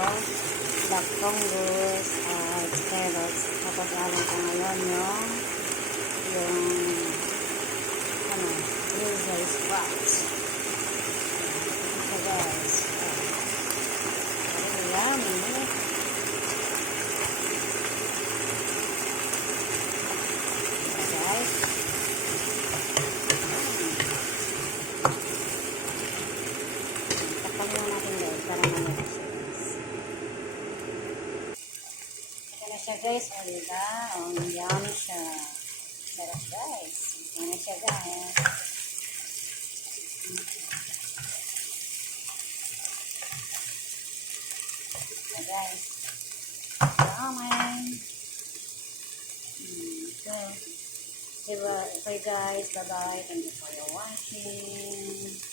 ito, black fungus at carrots. Tapos lalong ko ngayon yung Brussels sprouts. Ito guys. Yummy. Guys. Tapang lang natin guys para malutos siya guys. Ito na siya guys. O diba? O yummy siya. Sarap guys. Ito na siya guys. Ito guys. Yummy. So, diba? Okay guys. Bye bye. Thank you for your watching.